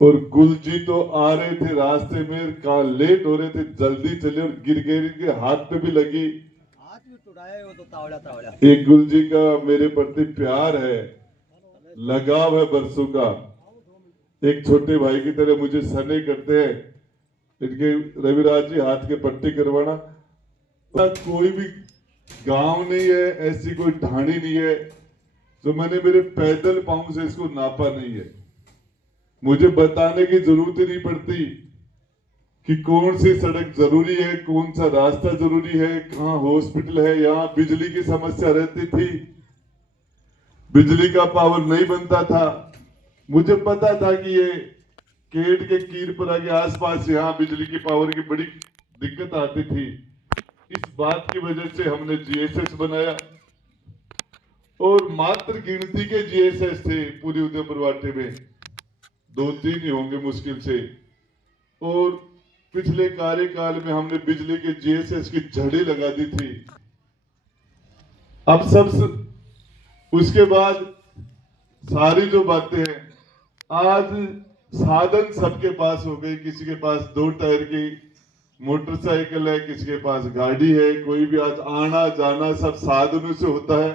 और गुलजी तो आ रहे थे रास्ते में, कहा लेट हो रहे थे, जल्दी चले और गिर गए, इनके हाथ पे भी लगी। हाथ भी टुटाए वो तो तावड़ा तावड़ा। एक गुलजी का मेरे प्रति प्यार है, लगाव है बरसों का। एक छोटे भाई की तरह मुझे सने करते हैं। इनके रविराज जी हाथ के पट्टी करवाना। कोई भी गांव नहीं है, ऐसी कोई ढाणी नहीं है जो मैंने मेरे पैदल पांव से इसको नापा नहीं है। मुझे बताने की जरूरत ही नहीं पड़ती कि कौन सी सड़क जरूरी है, कौन सा रास्ता जरूरी है, कहाँ हॉस्पिटल है। यहाँ बिजली की समस्या रहती थी, बिजली का पावर नहीं बनता था। मुझे पता था कि ये केट के कीरपुरा के आसपास यहाँ बिजली की पावर की बड़ी दिक्कत आती थी। इस बात की वजह से हमने जीएसएस बनाया और मात्र गिनती के जीएसएस थे पूरी उदयपुर वाटे में, 2-3 ही होंगे मुश्किल से। और पिछले कार्यकाल में हमने बिजली के जीएसएस की झड़ी लगा दी थी। अब सब उसके बाद सारी जो बातें हैं, आज साधन सबके पास हो गए। किसी के पास 2 टायर की मोटरसाइकिल है, किसी के पास गाड़ी है। कोई भी आज आना जाना सब साधनों से होता है।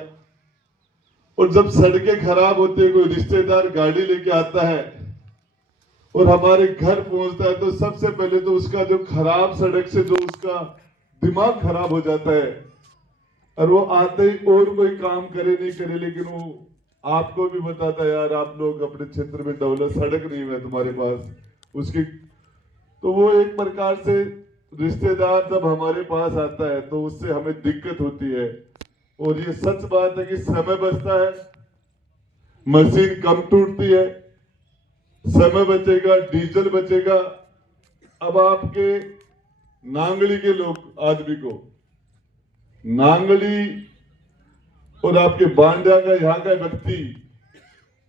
और जब सड़कें खराब होती है, कोई रिश्तेदार गाड़ी लेके आता है और हमारे घर पहुंचता है, तो सबसे पहले तो उसका जो खराब सड़क से जो उसका दिमाग खराब हो जाता है, और वो आते ही और कोई काम करे नहीं करे, लेकिन वो आपको भी बताता है यार आप लोग अपने क्षेत्र में डेवलप सड़क नहीं है तुम्हारे पास उसकी। तो वो एक प्रकार से रिश्तेदार जब हमारे पास आता है तो उससे हमें दिक्कत होती है। और ये सच बात है कि समय बचता है, मशीन कम टूटती है, समय बचेगा, डीजल बचेगा। अब आपके नांगली के लोग आदमी को नांगली और आपके बांडा का यहाँ का व्यक्ति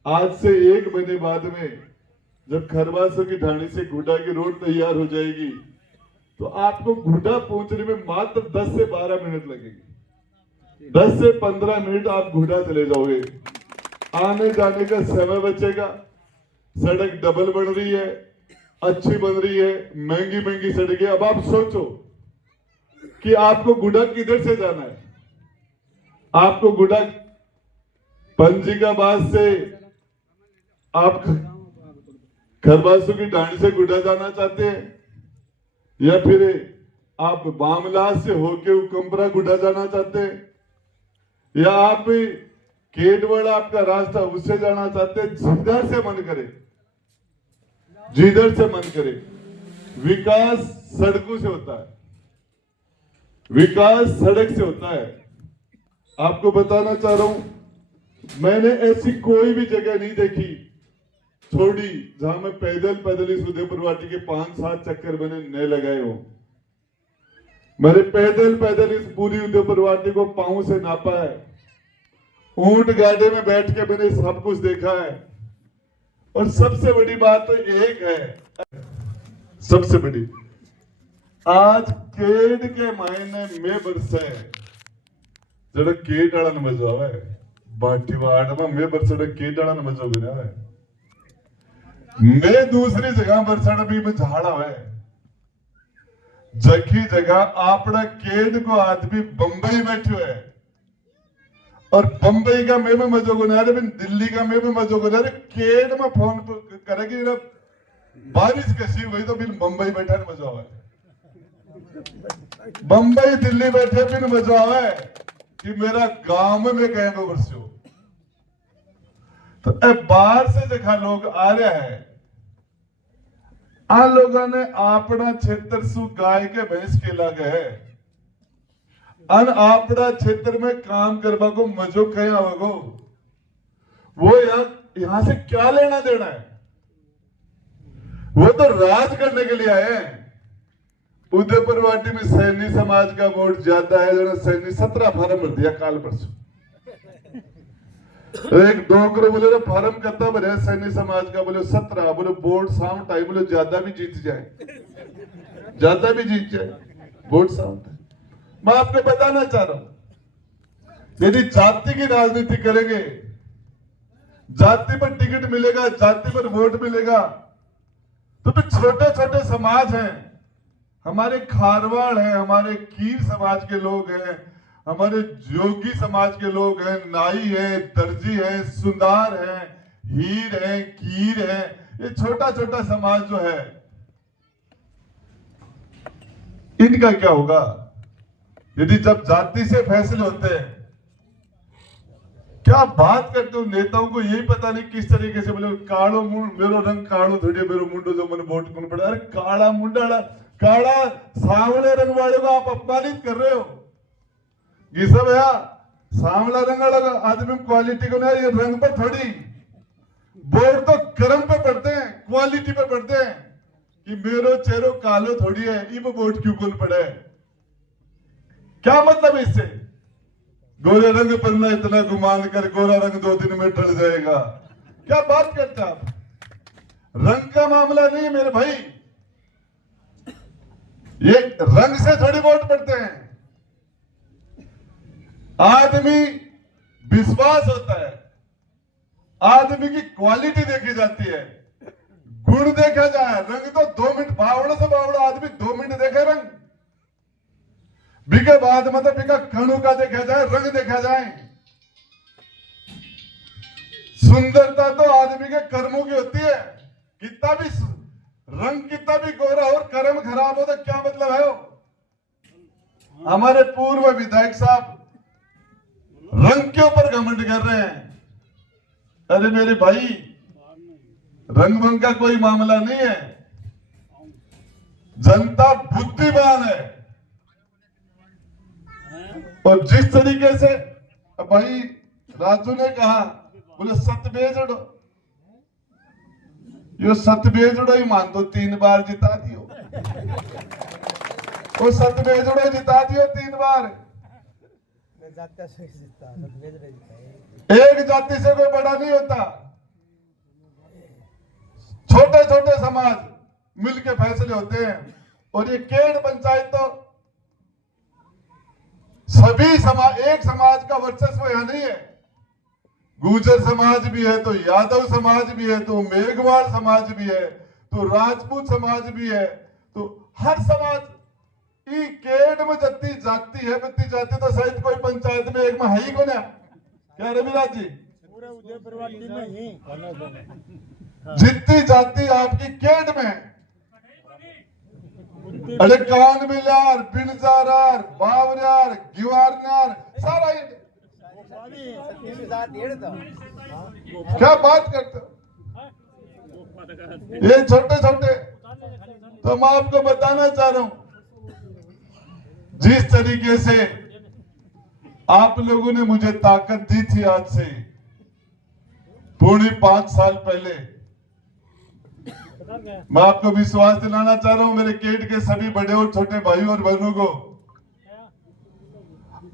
आज से 1 महीने बाद में जब खरवासों की ढाणी से घुटा की रोड तैयार हो जाएगी तो आपको घुटा पहुंचने में मात्र 10 से 12 मिनट लगेगी। 10 से 15 मिनट आप घुटा चले जाओगे, आने जाने का समय बचेगा। सड़क डबल बन रही है, अच्छी बन रही है, महंगी महंगी सड़कें। अब आप सोचो कि आपको गुडा किधर से जाना है। आपको गुडा पंजिकाबाद से आप खरवासों की ढाणी से गुडा जाना चाहते हैं, या फिर आप बामलास से होके उकमपरा गुडा जाना चाहते हैं, या आप केटवाड़ा आपका रास्ता उससे जाना चाहते हैं। जिधर से मन करे, जिधर से मन करे। विकास सड़कों से होता है, विकास सड़क से होता है। आपको बताना चाह रहा हूं, मैंने ऐसी कोई भी जगह नहीं देखी छोड़ी जहां मैं पैदल पैदल इस उदयपुर वाटी के 5-7 चक्कर मैंने न लगाए हो। मैंने पैदल पैदल इस पूरी उदयपुर वाटी को पांव से नापा है। ऊंट गाड़ी में बैठ के मैंने सब कुछ देखा है। और सबसे बड़ी बात तो एक है, सबसे बड़ी, आज केड के महीने में बरसे जरा केट वाला न मजा आवे, बाटीवाड़ में मैं बरसड़ा केट वाला न मजा होगा ना। मैं दूसरी जगह बरसड़ा भी में झाड़ा है, जखी जगह आपड़ा केड को आदमी बंबई बैठे है और बंबई का मैं में मजो को ना, दिल्ली का मैं में मजो को ना। केड में फोन करेगी ना, बारिश कैसी हुई तो फिर बंबई बैठा मजा आवे, बंबई दिल्ली बैठे फिर मजा आवे कि मेरा गांव में कहें को बरसो। तो बाहर से जगह लोग आ रहे हैं, आ लोगों ने अपना क्षेत्र सु गाय के भैंस के लगे है, अन अपना क्षेत्र में काम करवा को मजो कया होगो। वो यहां से क्या लेना देना है, वो तो राज करने के लिए आए हैं। उदयपुर वाटी में सैनी समाज का वोट ज्यादा है, जो सैनी 17 फार्म भर दिया काल परसों। एक डोंगरो बोले तो फार्म करता भरे सैनी समाज का, बोले 17, बोले वोट साउंड आई, बोले ज्यादा भी जीत जाए, ज्यादा भी जीत जाए, वोट साउंड। मैं आपको बताना चाह रहा हूं, यदि जाति की राजनीति करेंगे, जाति पर टिकट मिलेगा, जाति पर वोट मिलेगा, तो भी छोटे छोटे समाज हैं, हमारे खारवाड़ है, हमारे कीर समाज के लोग हैं, हमारे जोगी समाज के लोग हैं, नाई है, दर्जी है, सुनार है, हीर है, कीर है, ये छोटा छोटा समाज जो है, इनका क्या होगा यदि जब जाति से फैसले होते हैं? क्या बात करते हो, नेताओं को यही पता नहीं किस तरीके से बोले कालो मुंड मेरो रंग कालो थोड़ी मेरो मुंडो जो मैंने वोट कौन पड़ा। अरे काला मुंडा, काला सांवले रंग वाले को आप अपमानित कर रहे हो। गीसा भैया, सांवला रंग वाला आदमी क्वालिटी को नहीं, ये रंग पर थोड़ी, वोट तो कर्म पे पड़ते हैं, क्वालिटी पे पड़ते हैं कि मेरो चेहरो कालो थोड़ी है, इब वोट क्यों कौन पड़े। क्या मतलब इससे? गोरे रंग पर ना इतना गुमान कर, गोरा रंग 2 दिन में ढल जाएगा। क्या बात करते आप? रंग का मामला नहीं है मेरे भाई, ये रंग से थोड़ी वोट पड़ते हैं। आदमी विश्वास होता है, आदमी की क्वालिटी देखी जाती है, गुण देखा जाए। रंग तो 2 मिनट, बावड़ा से बावड़ा आदमी 2 मिनट देखे रंग, बिके बाद मतलब बिका कणु का देखा जाए, रंग देखा जाए। सुंदरता तो आदमी के कर्मों की होती है, कितना भी रंग कितना भी गोरा और कर्म खराब हो तो क्या मतलब है? हमारे पूर्व विधायक साहब रंग के ऊपर घमंड कर रहे हैं। अरे मेरे भाई, रंग वंग का कोई मामला नहीं है, जनता बुद्धिमान है। और जिस तरीके से भाई राजू ने कहा, बोले सत बेजड़ो, यो सत बेजड़ो ही मान दो, 3 बार जिता दियो, वो सत बेजड़ो जिता दियो 3 बार। एक जाति से कोई बड़ा नहीं होता, छोटे छोटे समाज मिलके फैसले होते हैं। और ये केड़ पंचायत तो सभी समाज, एक समाज का वर्चस्व यहां नहीं है। गुर्जर समाज भी है, तो यादव समाज भी है, तो मेघवाल समाज भी है, तो राजपूत समाज भी है, तो हर समाज ई केड़ में जत्ती जाति है, बत्ती जाति तो शायद कोई पंचायत में एक में है ही को ना। क्या रविराज जी, पूरे उदयपुर में ही जितनी जाति आपकी केड़ में है, अरे कान मिलार, बिनजारार, बावरार, गिवारनार, सारा क्या बात करते हो? ये छोटे छोटे, तो मैं आपको बताना चाह रहा हूं, जिस तरीके से आप लोगों ने मुझे ताकत दी थी आज से पूरी 5 साल पहले, मैं आपको विश्वास दिलाना चाह रहा हूं, मेरे केट के सभी बड़े और छोटे भाइयों और बहनों को,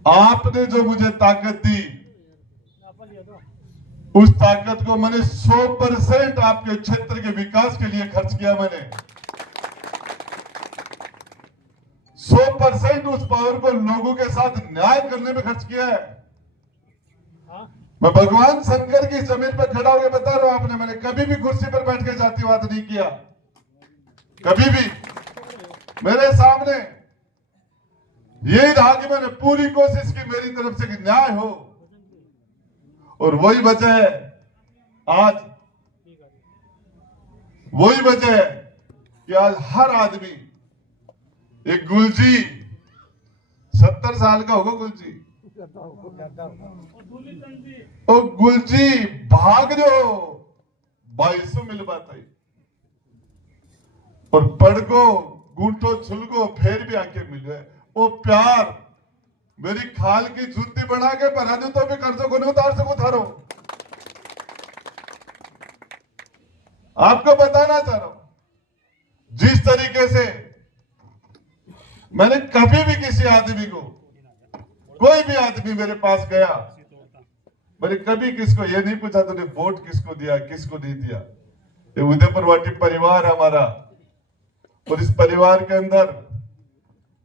आपने जो मुझे ताकत दी, उस ताकत को मैंने 100% आपके क्षेत्र के विकास के लिए खर्च किया। मैंने 100% उस पावर को लोगों के साथ न्याय करने में खर्च किया है। मैं भगवान शंकर की जमीन पर खड़ा होकर बता रहा हूं, आपने, मैंने कभी भी कुर्सी पर बैठ के जातिवाद नहीं किया, कभी भी। मेरे सामने यही रहा कि मैंने पूरी कोशिश की मेरी तरफ से कि न्याय हो, और वही वजह है आज, वही वजह है कि आज हर आदमी, एक गुलजी 70 साल का होगा, गुलजी, ओ गुलजी भाग जो 2200 मिल पाता है, और पड़को गुंठो छुलको फिर भी आके मिले, वो प्यार मेरी खाल की जूती बना के पहना दू तो भी कर्जों को नहीं उतार सको थारो। आपको बताना चाह रहा हूं, जिस तरीके से मैंने कभी भी किसी आदमी को, कोई भी आदमी मेरे पास गया, मैंने कभी किसको ये नहीं पूछा तूने वोट किसको दिया, किसको नहीं दिया। ये उदयपुर वाटी परिवार हमारा, और इस परिवार के अंदर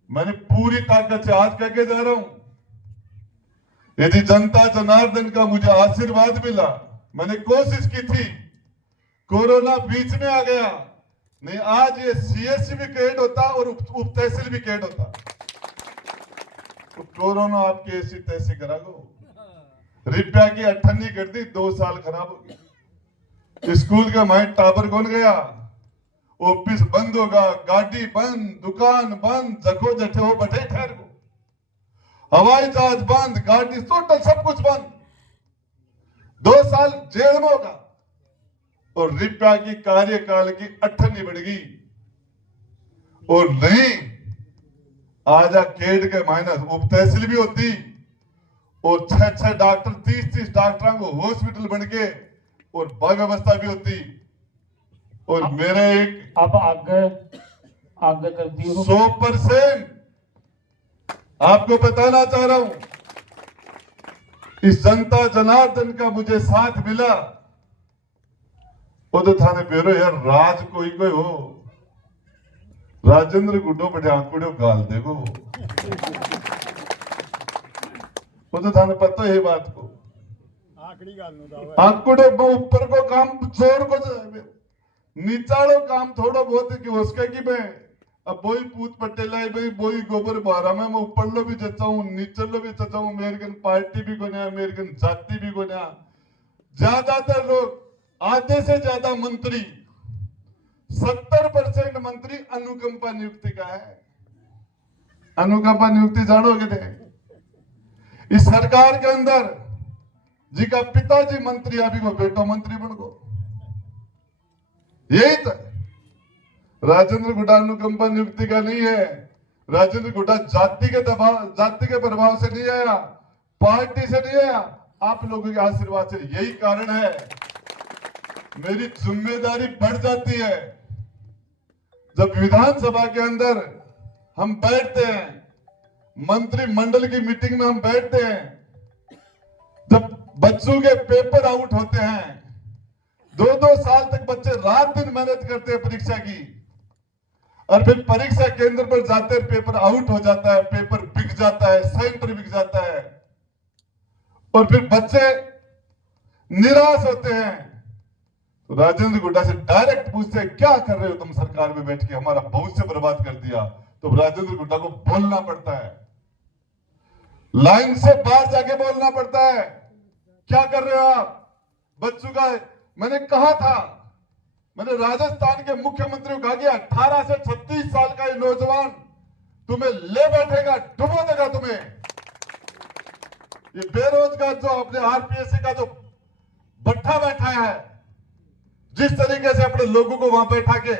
मैंने पूरी ताकत से आज कह के जा रहा हूं, यदि जनता जनार्दन का मुझे आशीर्वाद मिला, मैंने कोशिश की थी, कोरोना बीच में आ गया, नहीं आज ये सीएससी भी कैड होता और उप तहसील भी कैड होता। तो कोरोना आपकी ऐसी तैसी करा गो, रुपया की अठन्नी कर दी, 2 साल खराब हो गई। स्कूल का माइंड टावर कौन गया, ऑफिस बंद होगा, गाड़ी बंद, दुकान बंद, जखो जठे हो बटे ठहर को, हवाई जहाज बंद, गाड़ी टोटल सब कुछ बंद, 2 साल जेल में होगा और रुपया की कार्यकाल की अठन्नी बढ़ गई। और नहीं आजा केड के माइनस उप तहसील भी होती और 6 डॉक्टर 30 डॉक्टरों को हॉस्पिटल बन के और व्यवस्था भी होती। और मेरे एक अब आगे आगे कर दियो 100% आपको बताना चाह रहा हूं, इस जनता जनार्दन का मुझे साथ मिला। वो तो थाने बेरो यार राज कोई कोई हो, राजेंद्र गुड्डो बड़े आंकड़े गाल देखो, वो तो थाने पता है बात को, आखिरी गाल नु दावे आंकड़े ऊपर को काम जोर को निचाड़ो काम थोड़ा बहुत है कि उसका कि मैं अब वही पूत पटेल है भाई, वही गोबर बारा में मैं ऊपर लो भी चचा हूँ, नीचे लो भी चचा हूँ, अमेरिकन पार्टी भी को नया, अमेरिकन जाति भी को नया। ज्यादातर लोग, आधे से ज्यादा मंत्री, 70% मंत्री अनुकंपा नियुक्ति का है। अनुकंपा नियुक्ति जानोगे थे, इस सरकार के अंदर जी का पिताजी मंत्री, अभी को बेटो मंत्री बन गो, यही तो राजेंद्र गुड्डा अनुकंपा नियुक्ति का नहीं है। राजेंद्र गुड्डा जाति के प्रभाव से नहीं आया, पार्टी से नहीं आया, आप लोगों के आशीर्वाद से। यही कारण है मेरी जिम्मेदारी बढ़ जाती है जब विधानसभा के अंदर हम बैठते हैं, मंत्रिमंडल की मीटिंग में हम बैठते हैं, जब बच्चों के पेपर आउट होते हैं, 2-2 साल तक बच्चे रात दिन मेहनत करते हैं परीक्षा की, और फिर परीक्षा केंद्र पर जाते हैं, पेपर आउट हो जाता है, पेपर बिक जाता है, सेंटर बिक जाता है, और फिर बच्चे निराश होते हैं। तो राजेंद्र गुड्डा से डायरेक्ट पूछते हैं क्या कर रहे हो तुम सरकार में बैठ के, हमारा भविष्य बर्बाद कर दिया। तो राजेंद्र गुड्डा को बोलना पड़ता है, लाइन से बाहर जाके बोलना पड़ता है, क्या कर रहे हो आप बच्चों का। मैंने कहा था, मैंने राजस्थान के मुख्यमंत्री को कहा कि 18 से 36 साल का ये नौजवान तुम्हें ले बैठेगा, डुबो देगा तुम्हें। ये बेरोजगार जो अपने आरपीएससी का जो भट्ठा बैठा है, जिस तरीके से अपने लोगों को वहां बैठा के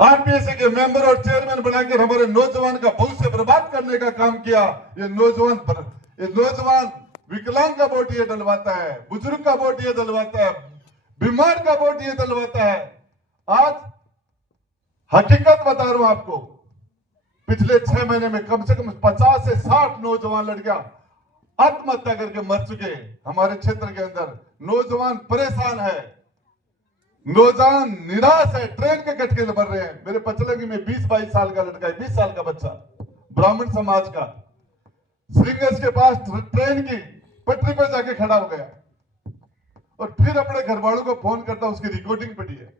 आरपीएससी के मेंबर और चेयरमैन बनाकर हमारे नौजवान का भविष्य बर्बाद करने का काम किया। ये नौजवान विकलांग का वोट ये डलवाता है, बुजुर्ग का वोट ये डलवाता है, बीमार का वोट ये डलवाता है। आज हकीकत बता रहा हूं आपको, पिछले 6 महीने में कम से कम 50 से 60 नौजवान लड़कियां आत्महत्या करके मर चुके। हमारे क्षेत्र के अंदर नौजवान परेशान है, नौजवान निराश है, ट्रेन के कटके मर रहे हैं। मेरे पचलंगी में 20-22 साल का लड़का है, 20 साल का बच्चा, ब्राह्मण समाज का, श्रीगंज के पास ट्रेन की पटरी पर जाके खड़ा हो गया और फिर अपने घर वालों को फोन करता, उसकी रिकॉर्डिंग पड़ी है,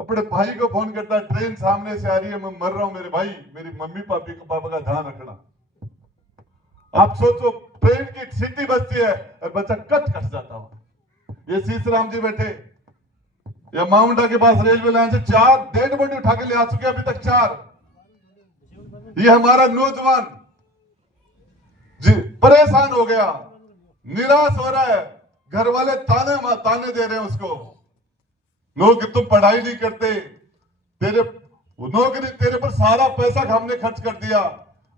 अपने भाई को फोन करता, ट्रेन सामने से आ रही है, मैं मर रहा हूं, मेरे भाई मेरी मम्मी पापा का ध्यान रखना। आप सोचो ट्रेन की सीटी बजती है और बच्चा कट जाता हो। ये सीसराम जी बैठे या माउंटा के पास रेलवे लाइन से 4 डेड बॉडी उठा के ले आ चुके, अभी तक 4। ये हमारा नौजवान जी परेशान हो गया, निराश हो रहा है, घर वाले ताने दे रहे हैं उसको, लोग तुम पढ़ाई नहीं करते, नौकरी तेरे पर सारा पैसा हमने खर्च कर दिया,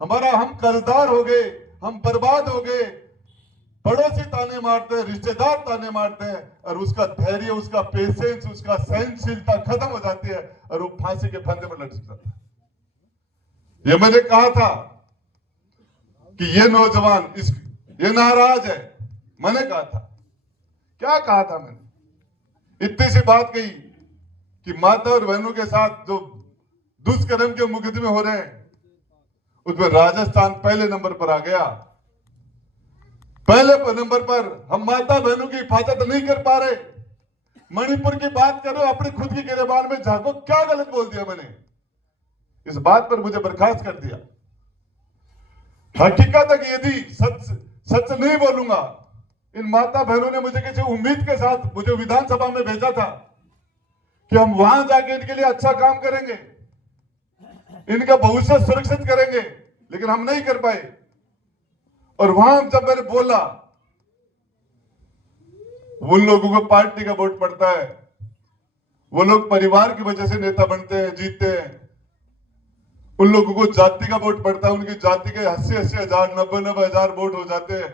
हम कर्जदार हो गए, हम बर्बाद हो गए। पड़ोसी ताने मारते हैं, रिश्तेदार ताने मारते हैं, और उसका धैर्य, उसका पेशेंस, उसका सहनशीलता खत्म हो जाती है और वो फांसी के फंदे में लटक जाता है। ये मैंने कहा था कि ये नौजवान ये नाराज है, मैंने कहा था, क्या कहा था मैंने, इतनी सी बात कही कि माता और बहनों के साथ जो दुष्कर्म के मुकदमे हो रहे हैं उसमें राजस्थान पहले नंबर पर आ गया। पहले नंबर पर हम माता बहनों की हिफाजत नहीं कर पा रहे, मणिपुर की बात करो, अपनी खुद की गिरबान में झांको, क्या गलत बोल दिया मैंने? इस बात पर मुझे बर्खास्त कर दिया। हकीकत है कि यदि सच नहीं बोलूंगा, इन माता बहनों ने मुझे किसी उम्मीद के साथ मुझे विधानसभा में भेजा था कि हम वहां जाके इनके लिए अच्छा काम करेंगे, इनका भविष्य सुरक्षित करेंगे, लेकिन हम नहीं कर पाए। और वहां जब मैंने बोला, उन लोगों को पार्टी का वोट पड़ता है, वो लोग परिवार की वजह से नेता बनते हैं, जीतते हैं। उन लोगों को जाति का वोट पड़ता है, उनकी जाति के 80-80 हजार 90-90 हजार वोट हो जाते हैं।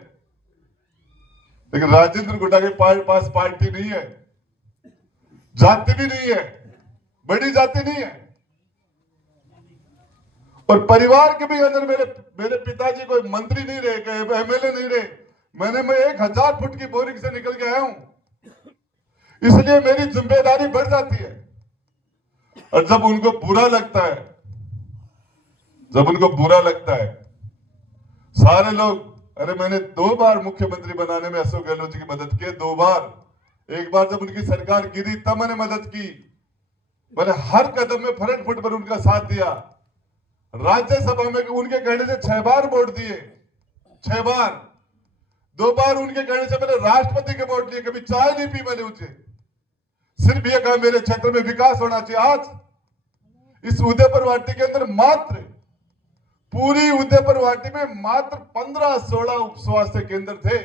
लेकिन राजेंद्र गुड्डा के पास पार्टी नहीं है, जाति भी नहीं है, बड़ी जाति नहीं है, और परिवार के भी अंदर मेरे पिताजी कोई मंत्री नहीं रहे, एमएलए नहीं रहे। मैं 1000 फुट की बोरिंग से निकल के आया हूं, इसलिए मेरी जिम्मेदारी बढ़ जाती है। और जब उनको बुरा लगता है, सारे लोग, अरे मैंने 2 बार मुख्यमंत्री बनाने में अशोक गहलोत जी की मदद की, 2 बार। एक बार जब उनकी सरकार गिरी तब मैंने मदद की, मैंने हर कदम में फ्रंट फुट पर उनका साथ दिया। राज्यसभा में उनके कहने से 6 बार वोट दिए, 6 बार। 2 बार उनके कहने से मैंने राष्ट्रपति के वोट लिए, कभी चाय नहीं पी मैंने उनसे। सिर्फ ये कहा मेरे क्षेत्र में विकास होना चाहिए। आज इस उदयपुर वाटी के अंदर पूरी उदयपुर वाटी में मात्र 15-16 उप स्वास्थ्य केंद्र थे,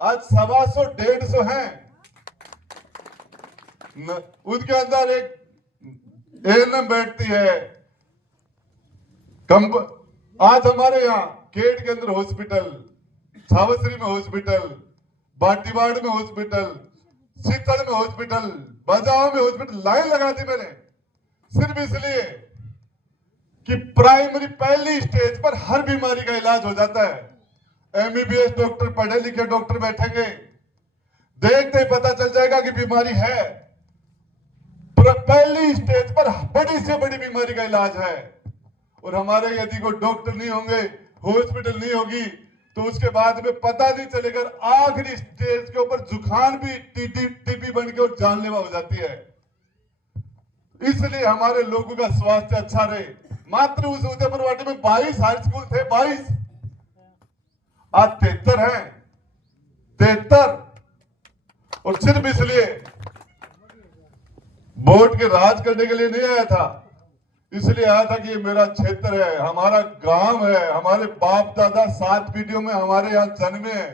आज 125-150 हैं। उनके अंदर एक एएनएम बैठती है। आज हमारे यहाँ केट के अंदर हॉस्पिटल, छावसरी में हॉस्पिटल, बाटीवाड़ में हॉस्पिटल, सीतड़ में हॉस्पिटल, बजाओ में हॉस्पिटल, लाइन लगा दी मैंने, सिर्फ इसलिए कि प्राइमरी पहली स्टेज पर हर बीमारी का इलाज हो जाता है। एमबीबीएस डॉक्टर, पढ़े लिखे डॉक्टर बैठेंगे, देखते ही पता चल जाएगा कि बीमारी है। पहली स्टेज पर बड़ी से बड़ी बीमारी का इलाज है। और हमारे यदि कोई डॉक्टर नहीं होंगे, हॉस्पिटल नहीं होगी, तो उसके बाद में पता नहीं चलेगा, आखिरी स्टेज के ऊपर जुकाम भी टीबी बन के और जानलेवा हो जाती है। इसलिए हमारे लोगों का स्वास्थ्य अच्छा रहे। मात्र उस उदयपुर वाटी में 22 हाई स्कूल थे, 22, आज 73 हैं, 73। और सिर्फ इसलिए वोट के राज करने के लिए नहीं आया था, इसलिए आया था कि ये मेरा क्षेत्र है, हमारा गांव है, हमारे बाप दादा 7 पीढ़ियों में हमारे यहाँ जन्मे हैं।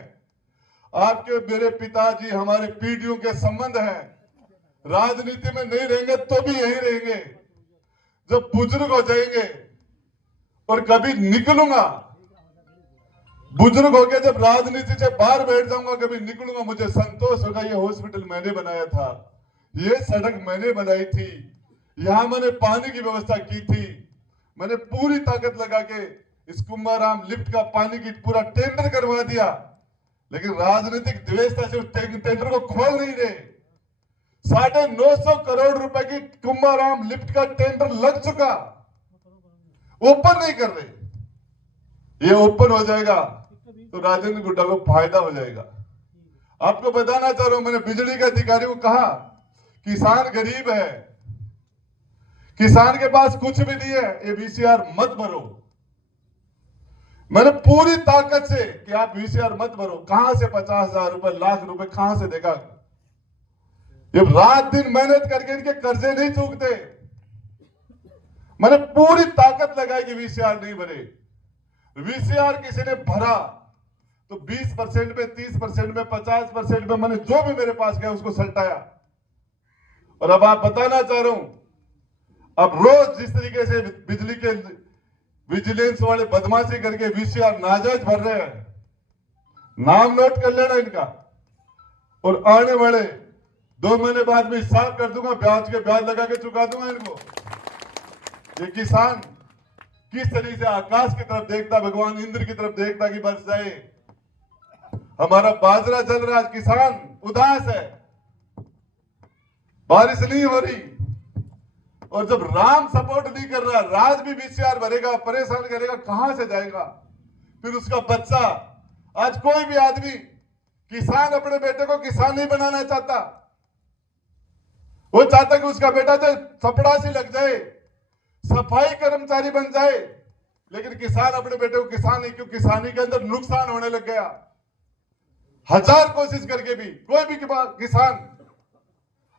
आपके मेरे पिताजी हमारे पीढ़ियों के संबंध हैं। राजनीति में नहीं रहेंगे तो भी यही रहेंगे। जब बुजुर्ग हो जाएंगे और कभी निकलूंगा, बुजुर्ग होके जब राजनीति से बाहर बैठ जाऊंगा, कभी निकलूंगा, मुझे संतोष होगा ये हॉस्पिटल मैंने बनाया था, ये सड़क मैंने बनाई थी, यहां मैंने पानी की व्यवस्था की थी, मैंने पूरी ताकत लगा के इस कुंभाराम लिफ्ट का पानी की पूरा टेंडर करवा दिया। लेकिन राजनीतिक द्वेषता से उस टेंडर को खोल नहीं रहे। 950 करोड़ रुपए की कुंभाराम लिफ्ट का टेंडर लग चुका, ओपन नहीं कर रहे। ये ओपन हो जाएगा तो राजेंद्र गुड्डा को फायदा हो जाएगा। आपको बताना चाह रहा हूं, मैंने बिजली के अधिकारी को कहा, किसान गरीब है, किसान के पास कुछ भी नहीं है, ये वीसीआर मत भरो। मैंने पूरी ताकत से कि आप वीसीआर मत भरो। कहां से 50,000 रुपए, लाख रुपए कहां से देगा? ये रात दिन मेहनत करके इनके कर्जे नहीं चूकते। मैंने पूरी ताकत लगाई कि वीसीआर नहीं भरे। वीसीआर किसी ने भरा तो 20% में, 30% में, 50% में, मैंने जो भी मेरे पास गया उसको सल्टाया। और अब आप बताना चाह रहा हूं, अब रोज जिस तरीके से बिजली के विजिलेंस वाले बदमाशी करके वीसीआर नाजायज भर रहे हैं, नाम नोट कर लेना इनका। और आने वाले 2 महीने बाद में हिसाब कर दूंगा, ब्याज लगा के चुका दूंगा इनको। ये किसान किस तरीके से आकाश की तरफ देखता, भगवान इंद्र की तरफ देखता कि बरस जाए। हमारा बाजरा चल रहा है, किसान उदास है, बारिश नहीं हो रही। और जब राम सपोर्ट नहीं कर रहा, राज भी वीसीआर भरेगा, परेशान करेगा, कहां से जाएगा फिर उसका बच्चा? आज कोई भी आदमी, किसान अपने बेटे को किसान नहीं बनाना चाहता। वो चाहता कि उसका बेटा जो चपड़ासी लग जाए, सफाई कर्मचारी बन जाए, लेकिन किसान अपने बेटे को किसान नहीं, क्यों किसानी के अंदर नुकसान होने लग गया। हजार कोशिश करके भी कोई भी किसान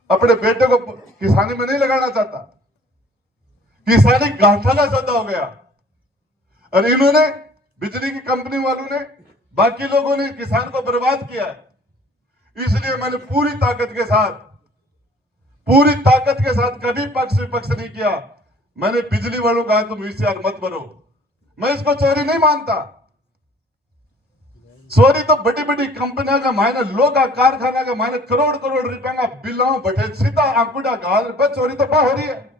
अपने बेटे को किसानी में नहीं लगाना चाहता। किसानी घाटाला सौदा हो गया। और इन्होंने, बिजली की कंपनी वालों ने, बाकी लोगों ने किसान को बर्बाद किया है। इसलिए मैंने पूरी ताकत के साथ कभी पक्ष विपक्ष नहीं किया। मैंने बिजली वालों को कहा तुम वीसीआर मत भरो। मैं इसको चोरी नहीं मानता। चोरी तो बड़ी बड़ी कंपनियों का मायने, लोग कारखाना का मायने करोड़ करोड़ रुपया का बिलों बैठे सीधा आंकुड़ा घाल, बस चोरी तो हो रही है।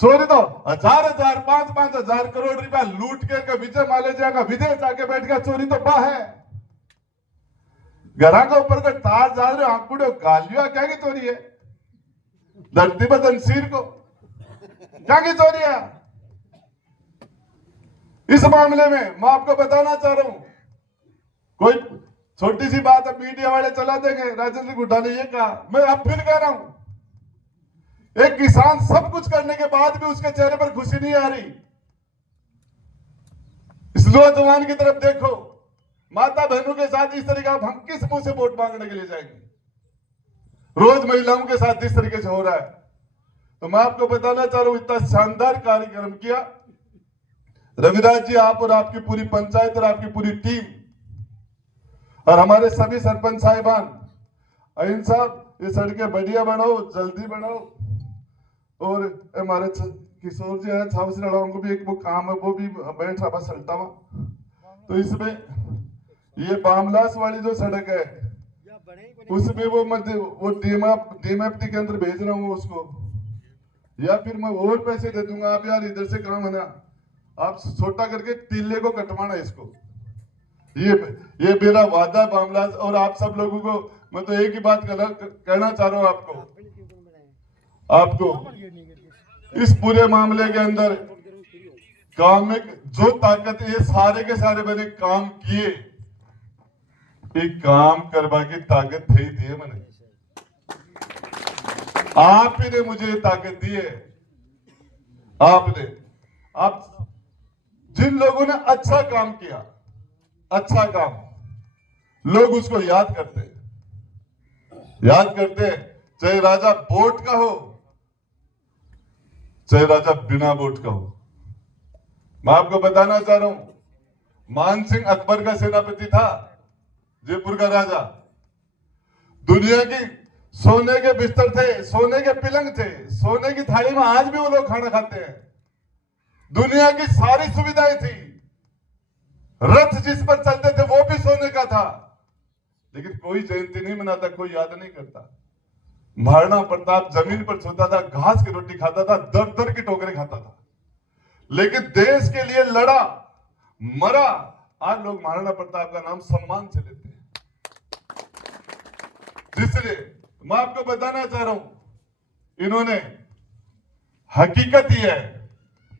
चोरी तो हजार हजार 5-5 हजार करोड़ रुपया लूट के विजय माल्या का विदेश जाके बैठ गया, चोरी तो है। घरा के ऊपर का तार जा रहे आंकुड़े गालिया क्या की चोरी है। धरती पर धनसीर को क्या की चोरी है। इस मामले में मैं आपको बताना चाह रहा हूं, कोई छोटी सी बात अब मीडिया वाले चला देंगे, राजेंद्र गुड्डा ने ये कहा, मैं अब फिर कह रहा हूं, एक किसान सब कुछ करने के बाद भी उसके चेहरे पर खुशी नहीं आ रही। इस नौजवान की तरफ देखो, माता बहनों के साथ इस तरीके हम किस मुंह से वोट मांगने के लिए जाएंगे। रोज महिलाओं के साथ जिस तरीके से हो रहा है, तो मैं आपको बताना चाह रहा हूं, इतना शानदार कार्यक्रम किया रविराज जी, आप और आपकी पूरी पंचायत और आपकी पूरी टीम और हमारे सभी सरपंच साहिबान। अहिन साहब, ये सड़कें बढ़िया बनाओ, जल्दी बनाओ। और हमारे किशोर जी है छावसी लड़ाओं को भी एक वो काम है, वो भी बैठ रहा बस हल्टा हुआ। तो इसमें ये बामलास वाली जो सड़क है, उसमें वो डीएमएफटी के अंदर भेज रहा हूँ उसको, या फिर मैं और पैसे दे दूंगा। आप यार इधर से काम है ना, आप छोटा करके टीले को कटवाना इसको। ये मेरा वादा है बामलास और आप सब लोगों को। मैं तो एक ही बात कहना चाह रहा हूँ आपको इस पूरे मामले के अंदर काम में जो ताकत, ये सारे के सारे मैंने काम किए, एक काम करवा की ताकत दी है मैंने। आप ही ने मुझे ये ताकत दी है। आप जिन लोगों ने अच्छा काम किया, अच्छा काम, लोग उसको याद करते, चाहे राजा वोट का हो, चाहे राजा बिना वोट का हो। मैं आपको बताना चाह रहा हूं, मान सिंह अकबर का सेनापति था, जयपुर का राजा। दुनिया की सोने के बिस्तर थे, सोने के पिलंग थे, सोने की थाली में आज भी वो लोग खाना खाते हैं। दुनिया की सारी सुविधाएं थी, रथ जिस पर चलते थे वो भी सोने का था, लेकिन कोई जयंती नहीं मनाता, कोई याद नहीं करता। महाराणा प्रताप जमीन पर सोता था, घास की रोटी खाता था, दर दर की टोकरे खाता था, लेकिन देश के लिए लड़ा, मरा। आज लोग महाराणा प्रताप का नाम सम्मान से लेते हैं। इसलिए मैं आपको बताना चाह रहा हूं, इन्होंने हकीकत ही है,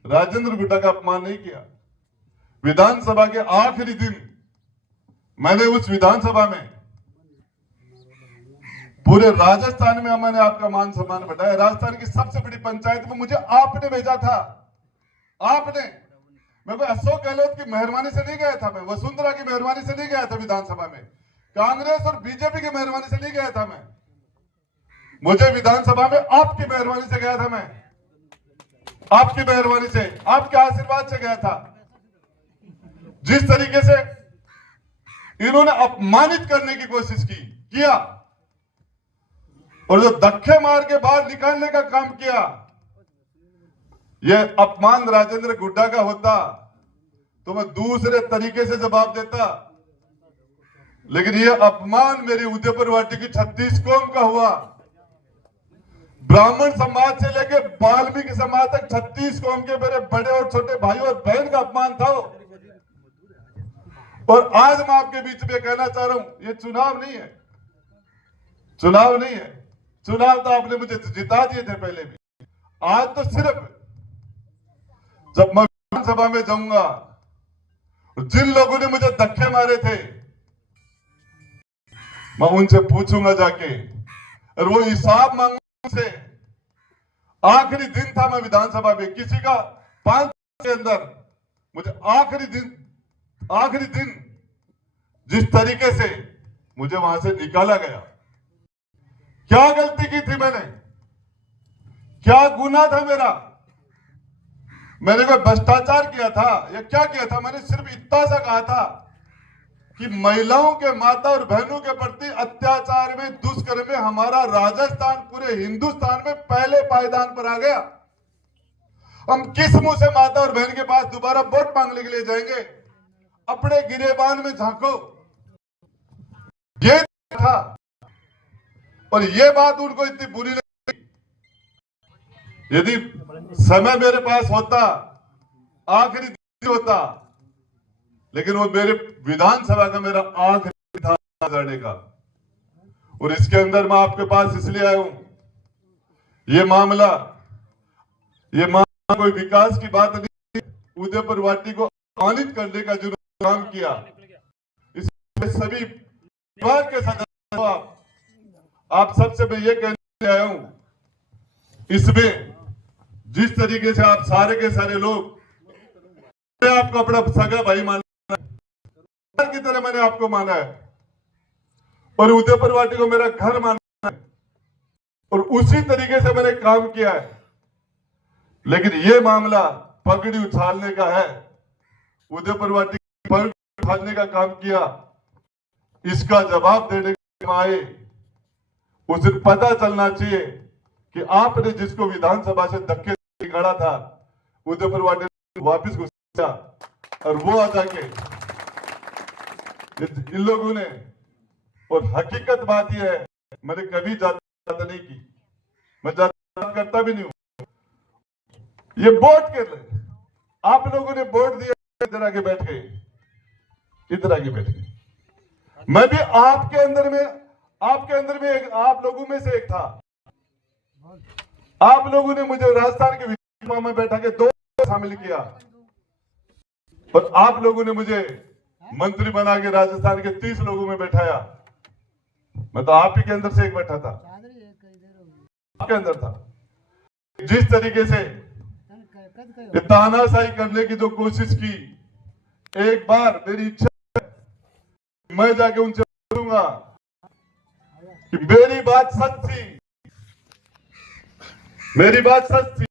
राजेंद्र गुड्डा का अपमान नहीं किया। विधानसभा के आखिरी दिन मैंने उस विधानसभा में पूरे राजस्थान में मैंने आपका मान सम्मान बढ़ाया। राजस्थान की सबसे बड़ी पंचायत में मुझे आपने भेजा था। आपने, मैं कोई अशोक गहलोत की मेहरबानी से नहीं गया था, मैं वसुंधरा की मेहरबानी से नहीं गया था विधानसभा में, कांग्रेस और बीजेपी की मेहरबानी से नहीं गया था मैं। मुझे विधानसभा में आपकी मेहरबानी से गया था मैं, आपकी मेहरबानी से, आपके आशीर्वाद से गया था। जिस तरीके से इन्होंने अपमानित करने की कोशिश किया और जो धक्के मार के बाहर निकालने का काम किया, यह अपमान राजेंद्र गुड्डा का होता तो मैं दूसरे तरीके से जवाब देता, लेकिन यह अपमान मेरी उदयपुर वाटी की 36 कौम का हुआ। ब्राह्मण समाज से लेकर वाल्मीकि समाज तक 36 कौम के मेरे बड़े और छोटे भाई और बहन का अपमान था। और आज मैं आपके बीच में कहना चाह रहा हूं, ये चुनाव नहीं है, चुनाव नहीं है। चुनाव तो आपने मुझे जिता दिए थे पहले भी। आज तो सिर्फ जब मैं विधानसभा में जाऊंगा, जिन लोगों ने मुझे धक्के मारे थे, मैं उनसे पूछूंगा जाके, और वो हिसाब मांगने से आखिरी दिन था मैं विधानसभा में, किसी का 5 के अंदर मुझे आखिरी दिन जिस तरीके से मुझे वहां से निकाला गया, क्या गलती की थी मैंने, क्या गुनाह था मेरा, मैंने कोई भ्रष्टाचार किया था या क्या किया था? मैंने सिर्फ इतना सा कहा था कि महिलाओं के, माता और बहनों के प्रति अत्याचार में, दुष्कर्म में हमारा राजस्थान पूरे हिंदुस्तान में पहले पायदान पर आ गया। हम किस मुंह से माता और बहन के पास दोबारा वोट मांगने के लिए जाएंगे? अपने गिरेबान में झांको, ये था। और ये बात उनको इतनी बुरी लगी। यदि समय मेरे पास होता, आखिरी दिन होता, लेकिन वो मेरे विधानसभा का मेरा आखिरी था लड़ने का। और इसके अंदर मैं आपके पास इसलिए आया हूं, ये मामला कोई विकास की बात नहीं, उदयपुर वाटी को अपमानित करने का जो काम किया, इसमें सभी परिवार के सदस्य, आप सबसे मैं ये कहने आया हूं, इसमें जिस तरीके से आप सारे के सारे लोग आपको अपना सगा भाई माना की तरह मैंने आपको माना है, और उदयपुर वाटी को मेरा घर माना है, और उसी तरीके से मैंने काम किया है। लेकिन ये मामला पगड़ी उछालने का है, उदयपुर वाटी की पगड़ी उछालने का काम किया, इसका जवाब देने के आए। उसे पता चलना चाहिए कि आपने जिसको विधानसभा से धक्के खड़ा था, उदयपुर वाटी वापिस घुसा, और वो अदा के इन लोगों ने। और हकीकत बात यह है, मैंने कभी जात नहीं की, मैं जात करता भी नहीं हूं। ये वोट के लिए आप लोगों ने वोट दिया, इधर आके बैठ गए, इधर आके बैठ गए। मैं भी आपके अंदर में आप लोगों में से एक था। आप लोगों ने मुझे राजस्थान के विधानसभा में बैठा के 2 शामिल किया, और आप लोगों ने मुझे मंत्री बना के राजस्थान के 30 लोगों में बैठाया। मैं तो आप ही के अंदर से एक बैठा था, आपके अंदर था। जिस तरीके से तानाशाही करने की जो कोशिश की, एक बार मेरी इच्छा है मैं जाके उनसे बोलूंगा कि मेरी बात सच थी, मेरी बात सच थी।